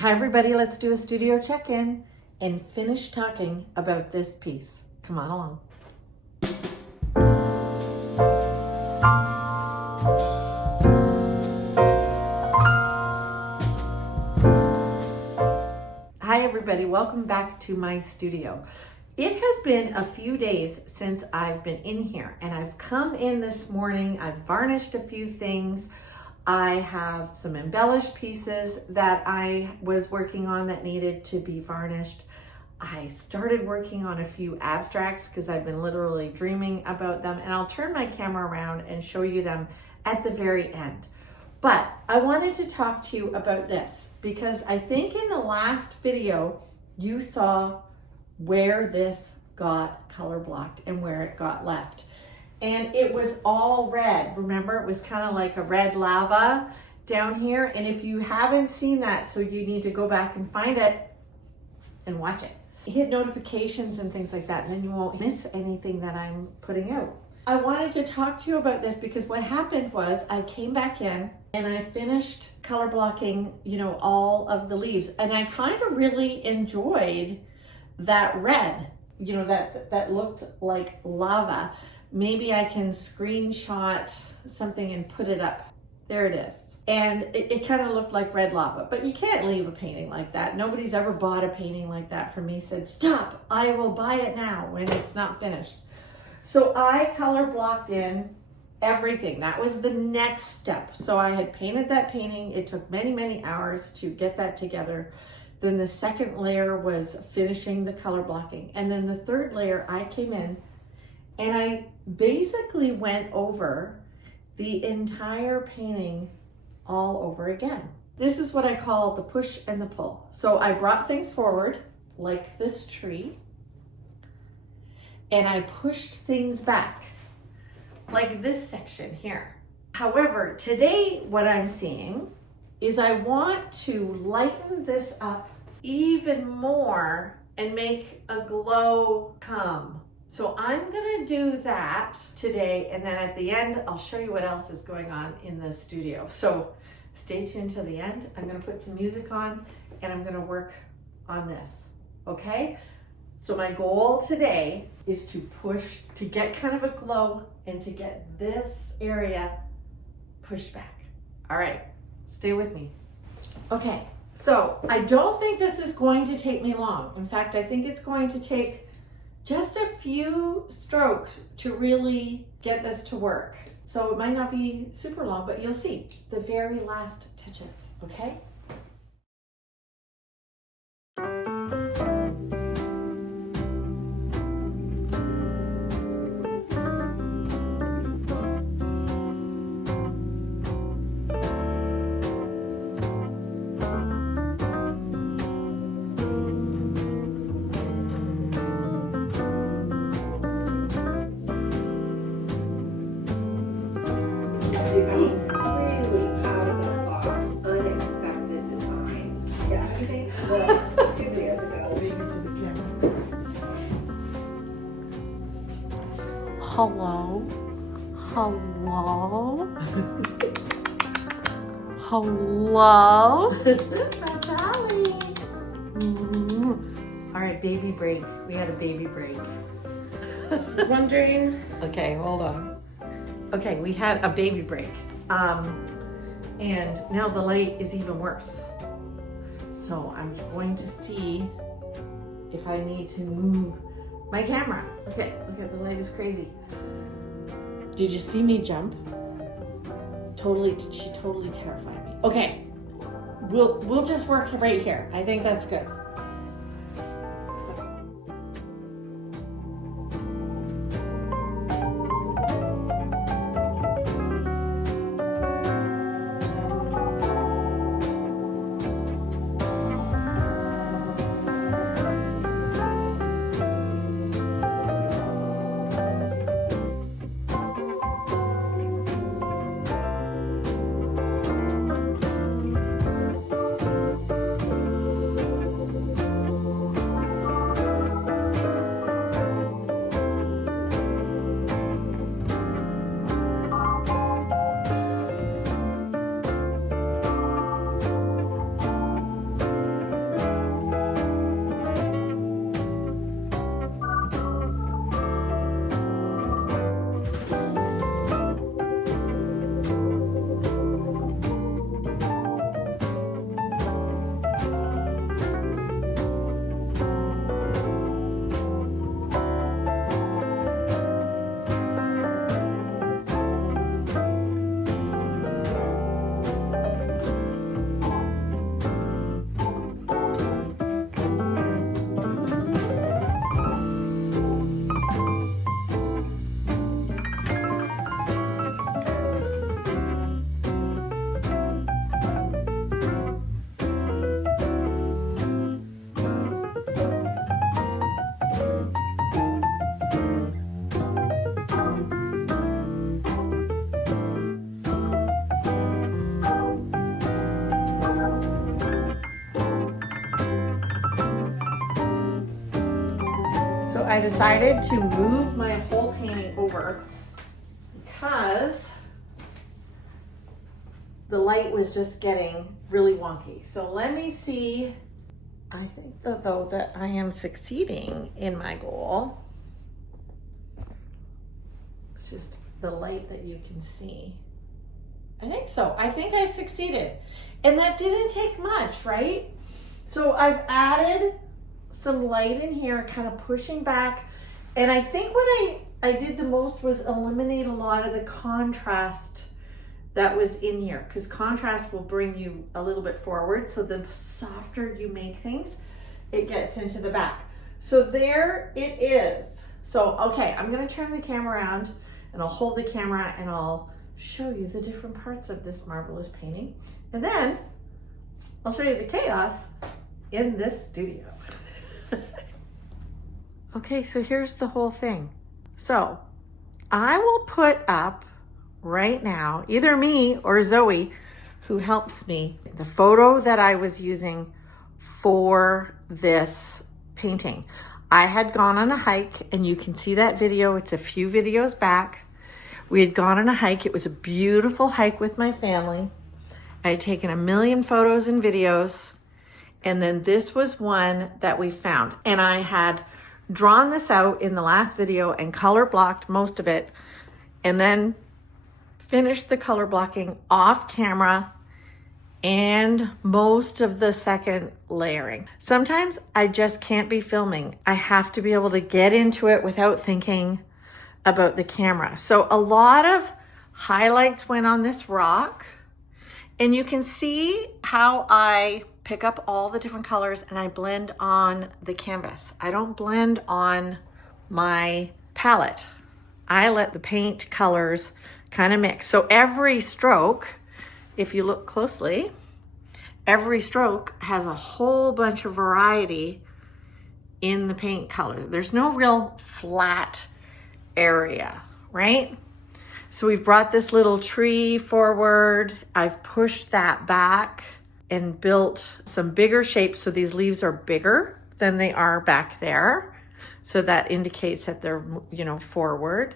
Hi everybody, let's do a studio check-in and finish talking about this piece. Come on along. Hi everybody, welcome back to my studio. It has been a few days since I've been in here, and I've come in this morning, I've varnished a few things. I have some embellished pieces that I was working on that needed to be varnished. I started working on a few abstracts because I've been literally dreaming about them, and I'll turn my camera around and show you them at the very end. But I wanted to talk to you about this because I think in the last video you saw where this got color blocked and where it got left. And it was all red. Remember, it was kind of like a red lava down here. And if you haven't seen that, so you need to go back and find it and watch it. Hit notifications and things like that, and then you won't miss anything that I'm putting out. I wanted to talk to you about this because what happened was I came back in and I finished color blocking, all of the leaves. And I kind of really enjoyed that red, that looked like lava. Maybe I can screenshot something and put it up. There it is. And it kind of looked like red lava, but you can't leave a painting like that. Nobody's ever bought a painting like that from me, said, stop, I will buy it now when it's not finished. So I color blocked in everything. That was the next step. So I had painted that painting. It took many, many hours to get that together. Then the second layer was finishing the color blocking. And then the third layer, I came in and I basically went over the entire painting all over again. This is what I call the push and the pull. So I brought things forward like this tree, and I pushed things back like this section here. However, today what I'm seeing is I want to lighten this up even more and make a glow come. So I'm gonna do that today, and then at the end, I'll show you what else is going on in the studio. So stay tuned till the end. I'm gonna put some music on and I'm gonna work on this, okay? So my goal today is to push, to get kind of a glow and to get this area pushed back. All right, stay with me. Okay, so I don't think this is going to take me long. In fact, I think it's going to take just a few strokes to really get this to work. So it might not be super long, but you'll see the very last touches, okay? Really out of the box, unexpected design. Yeah, I think a few days ago. Hello? Hello? Hello? That's Allie. All right, baby break. We had a baby break. Wondering. Okay, hold on. Okay, we had a baby break. And now the light is even worse. So I'm going to see if I need to move my camera. Okay, the light is crazy. Did you see me jump? She totally terrified me. Okay, we'll just work right here. I think that's good. I decided to move my whole painting over because the light was just getting really wonky. So let me see. I think that though that I am succeeding in my goal. It's just the light that you can see. I think so. I think I succeeded. And that didn't take much, right? So I've added some light in here, kind of pushing back. And I think what I did the most was eliminate a lot of the contrast that was in here, because contrast will bring you a little bit forward. So the softer you make things, it gets into the back. So there it is. So, okay, I'm gonna turn the camera around and I'll hold the camera and I'll show you the different parts of this marvelous painting. And then I'll show you the chaos in this studio. Okay, so here's the whole thing. So I will put up right now, either me or Zoe, who helps me, the photo that I was using for this painting. I had gone on a hike, and you can see that video. It's a few videos back. We had gone on a hike. It was a beautiful hike with my family. I had taken a million photos and videos, and then this was one that we found. And I had drawn this out in the last video and color blocked most of it, and then finished the color blocking off camera and most of the second layering. Sometimes I just can't be filming. I have to be able to get into it without thinking about the camera. So a lot of highlights went on this rock, and you can see how I pick up all the different colors and I blend on the canvas. I don't blend on my palette. I let the paint colors kind of mix. So every stroke, if you look closely, every stroke has a whole bunch of variety in the paint color. There's no real flat area, right? So we've brought this little tree forward. I've pushed that back and built some bigger shapes. So these leaves are bigger than they are back there. So that indicates that they're, you know, forward.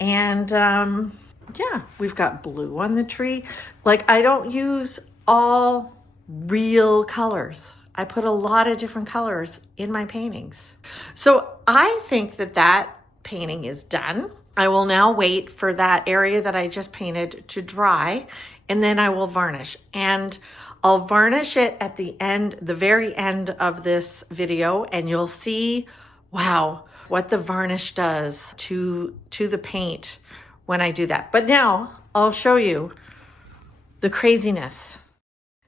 And yeah, we've got blue on the tree. Like, I don't use all real colors. I put a lot of different colors in my paintings. So I think that that painting is done. I will now wait for that area that I just painted to dry, and then I will varnish. And I'll varnish it at the end, the very end of this video, and you'll see, wow, what the varnish does to the paint when I do that. But now I'll show you the craziness.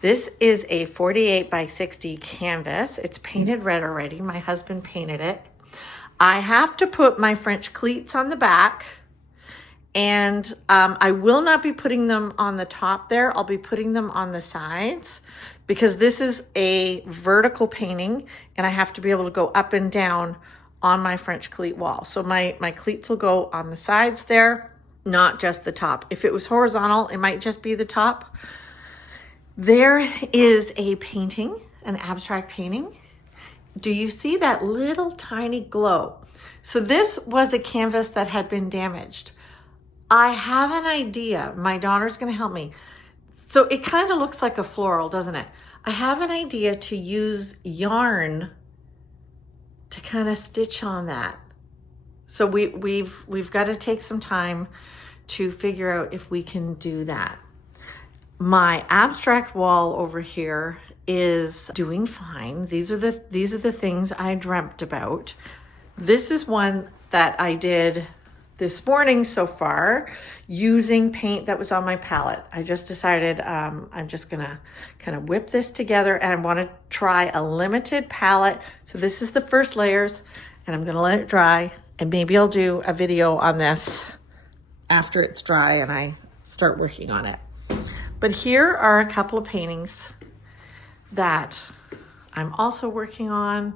This is a 48 by 60 canvas. It's painted red already. My husband painted it. I have to put my French cleats on the back, and I will not be putting them on the top there. I'll be putting them on the sides because this is a vertical painting and I have to be able to go up and down on my French cleat wall. So my cleats will go on the sides there, not just the top. If it was horizontal, it might just be the top. There is a painting, an abstract painting. Do you see that little tiny glow? So this was a canvas that had been damaged. I have an idea. My daughter's going to help me. So it kind of looks like a floral, doesn't it? I have an idea to use yarn to kind of stitch on that. So we've got to take some time to figure out if we can do that. My abstract wall over here is doing fine. These are the things I dreamt about. This is one that I did this morning so far using paint that was on my palette. I just decided I'm just gonna kind of whip this together, and I want to try a limited palette. So this is the first layers, and I'm gonna let it dry, and maybe I'll do a video on this after it's dry and I start working on it. But here are a couple of paintings that I'm also working on,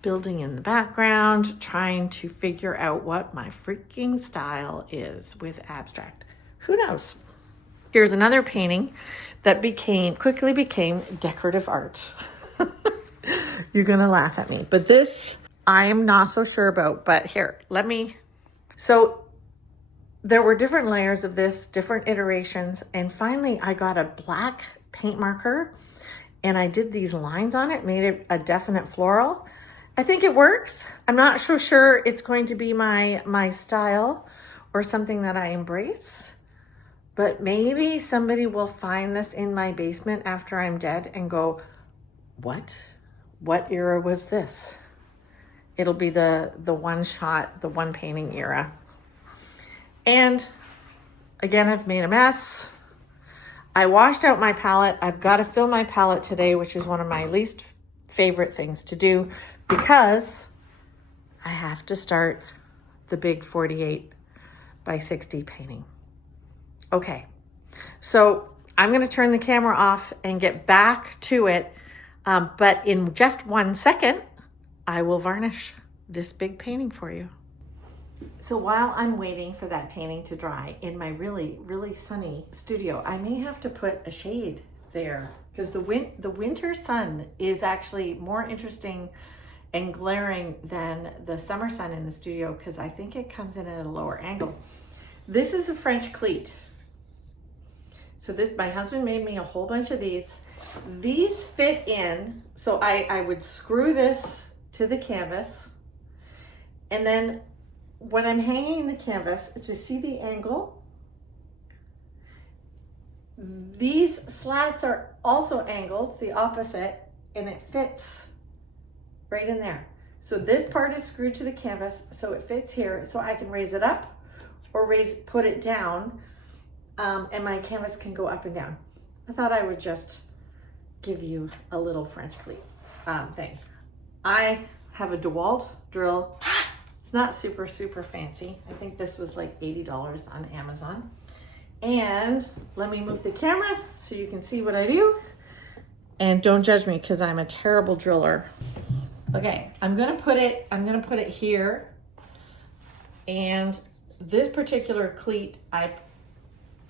building in the background, trying to figure out what my freaking style is with abstract. Who knows? Here's another painting that quickly became decorative art. You're gonna laugh at me, but this I am not so sure about, but here, let me, so there were different layers of this, different iterations, and finally I got a black paint marker and I did these lines on it, made it a definite floral. I think it works. I'm not so sure it's going to be my style or something that I embrace, but maybe somebody will find this in my basement after I'm dead and go, what era was this? It'll be the one shot, the one painting era. And again, I've made a mess. I washed out my palette. I've got to fill my palette today, which is one of my least favorite things to do because I have to start the big 48 by 60 painting. Okay, so I'm going to turn the camera off and get back to it. But in just 1 second, I will varnish this big painting for you. So while I'm waiting for that painting to dry in my really, really sunny studio, I may have to put a shade there because the winter sun is actually more interesting and glaring than the summer sun in the studio because I think it comes in at a lower angle. This is a French cleat. So my husband made me a whole bunch of these. These fit in, so I would screw this to the canvas, and then when I'm hanging the canvas, to see the angle, these slats are also angled the opposite, and it fits right in there. So this part is screwed to the canvas, so it fits here, so I can raise it up or put it down, and my canvas can go up and down. I thought I would just give you a little French cleat thing. I have a DeWalt drill. It's not super, super fancy. I think this was like $80 on Amazon. And let me move the camera so you can see what I do. And don't judge me because I'm a terrible driller. Okay, I'm gonna put it here. And this particular cleat, I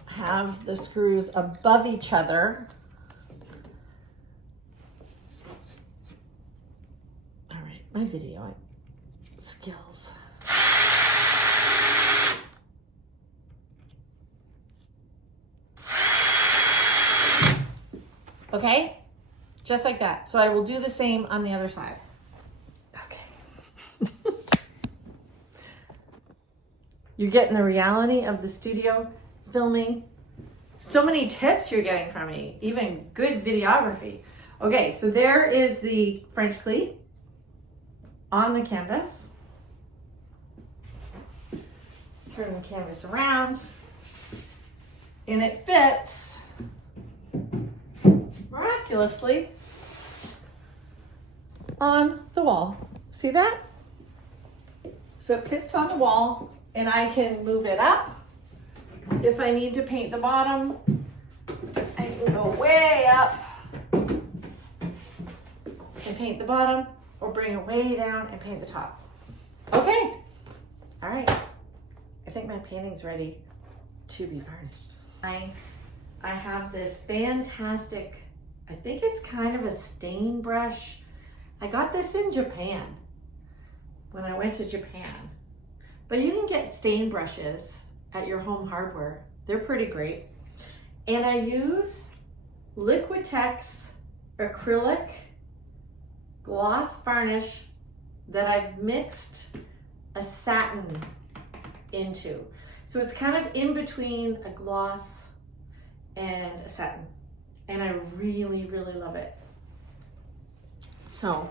have the screws above each other. All right, my video skills. Okay, just like that. So I will do the same on the other side. Okay. You're getting the reality of the studio filming. So many tips you're getting from me, even good videography. Okay, so there is the French cleat on the canvas. Turn the canvas around, and it fits miraculously on the wall. See that? So it fits on the wall, and I can move it up. If I need to paint the bottom, I can go way up and paint the bottom, or bring it way down and paint the top. Okay, all right. I think my painting's ready to be varnished. I have this fantastic, I think it's kind of a stain brush. I got this in Japan when I went to Japan. But you can get stain brushes at your home hardware. They're pretty great. And I use Liquitex acrylic gloss varnish that I've mixed a satin into. So it's kind of in between a gloss and a satin. And I really, really love it. So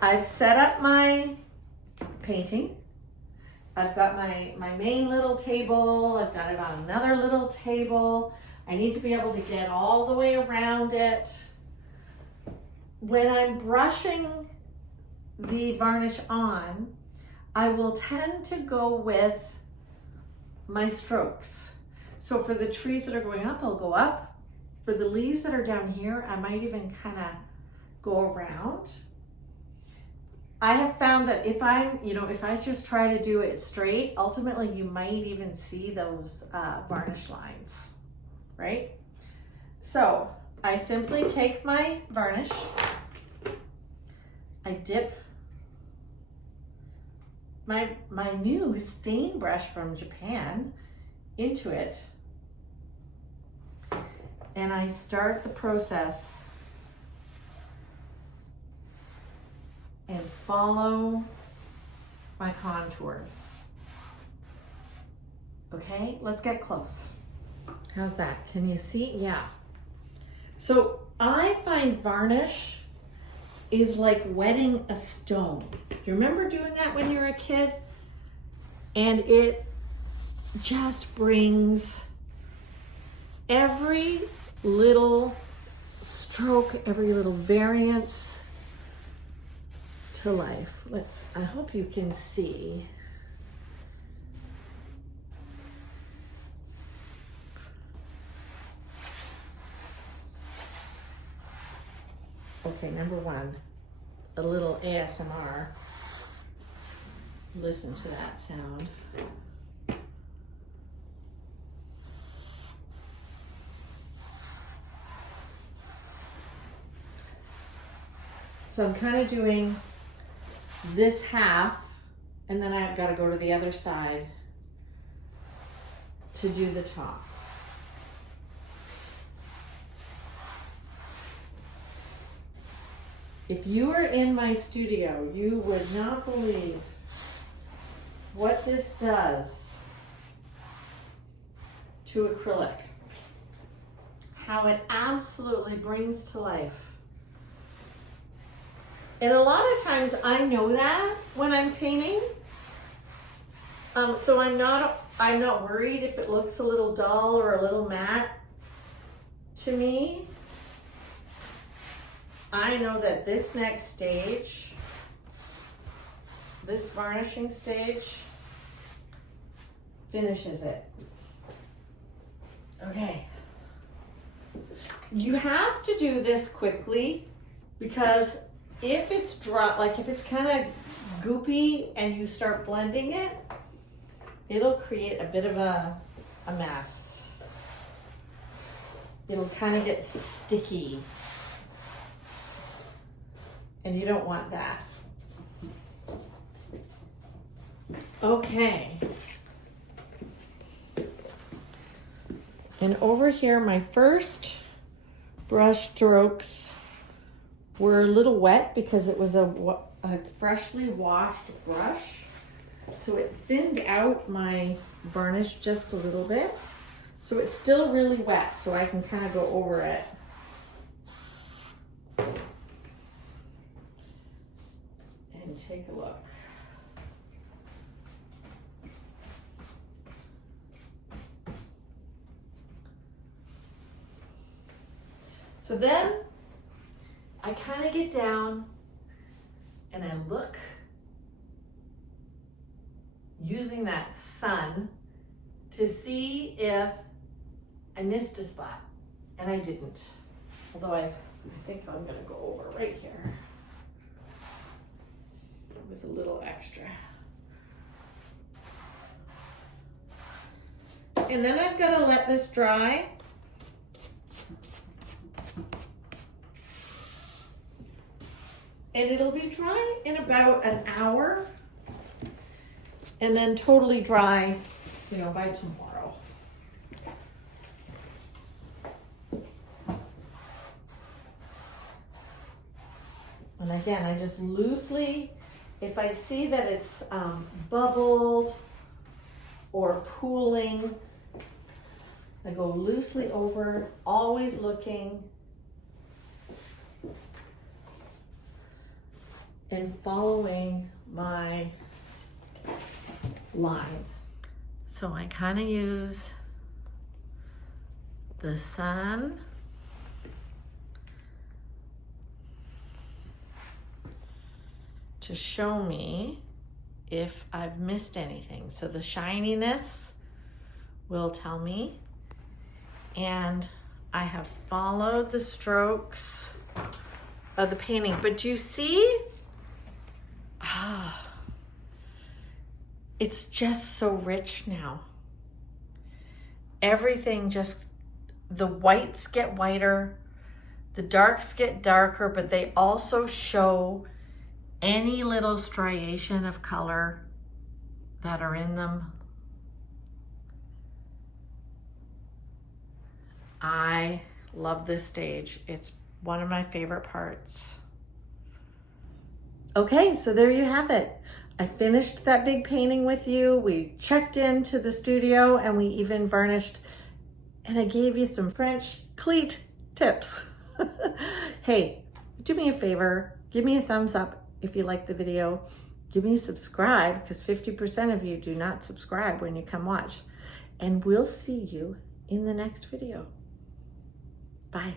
I've set up my painting. I've got my main little table. I've got it on another little table. I need to be able to get all the way around it. When I'm brushing the varnish on, I will tend to go with my strokes. So for the trees that are going up, I'll go up. For the leaves that are down here, I might even kind of go around. I have found that if I just try to do it straight, ultimately you might even see those varnish lines, right? So I simply take my varnish, I dip my new stain brush from Japan into it, and I start the process and follow my contours. Okay, let's get close. How's that? Can you see? Yeah. So I find varnish is like wetting a stone. Do you remember doing that when you were a kid? And it just brings every little stroke, every little variance to life. I hope you can see. Okay, number one, a little ASMR. Listen to that sound. So I'm kind of doing this half, and then I've got to go to the other side to do the top. If you were in my studio, you would not believe what this does to acrylic. How it absolutely brings to life. And a lot of times I know that when I'm painting. So I'm not worried if it looks a little dull or a little matte to me. I know that this next stage, this varnishing stage, finishes it. Okay. You have to do this quickly because if it's dry, like if it's kind of goopy and you start blending it, it'll create a bit of a mess. It'll kind of get sticky. And you don't want that. Okay. And over here, my first brush strokes were a little wet because it was a freshly washed brush. So it thinned out my varnish just a little bit. So it's still really wet, so I can kind of go over it. And take a look. So then I kind of get down and I look using that sun to see if I missed a spot, and I didn't. Although I think I'm gonna go over right here with a little extra. And then I've got to let this dry. And it'll be dry in about an hour. And then totally dry, by tomorrow. And again, I just loosely, if I see that it's bubbled or pooling, I go loosely over, always looking and following my lines. So I kind of use the sun to show me if I've missed anything. So the shininess will tell me, and I have followed the strokes of the painting. But do you see? It's just so rich now. Everything just, the whites get whiter, the darks get darker, but they also show any little striation of color that are in them. I love this stage. It's one of my favorite parts. Okay, so there you have it. I finished that big painting with you. We checked into the studio and we even varnished, and I gave you some French cleat tips. Hey, do me a favor, give me a thumbs up if you like the video. Give me a subscribe, because 50% of you do not subscribe when you come watch. And we'll see you in the next video. Bye.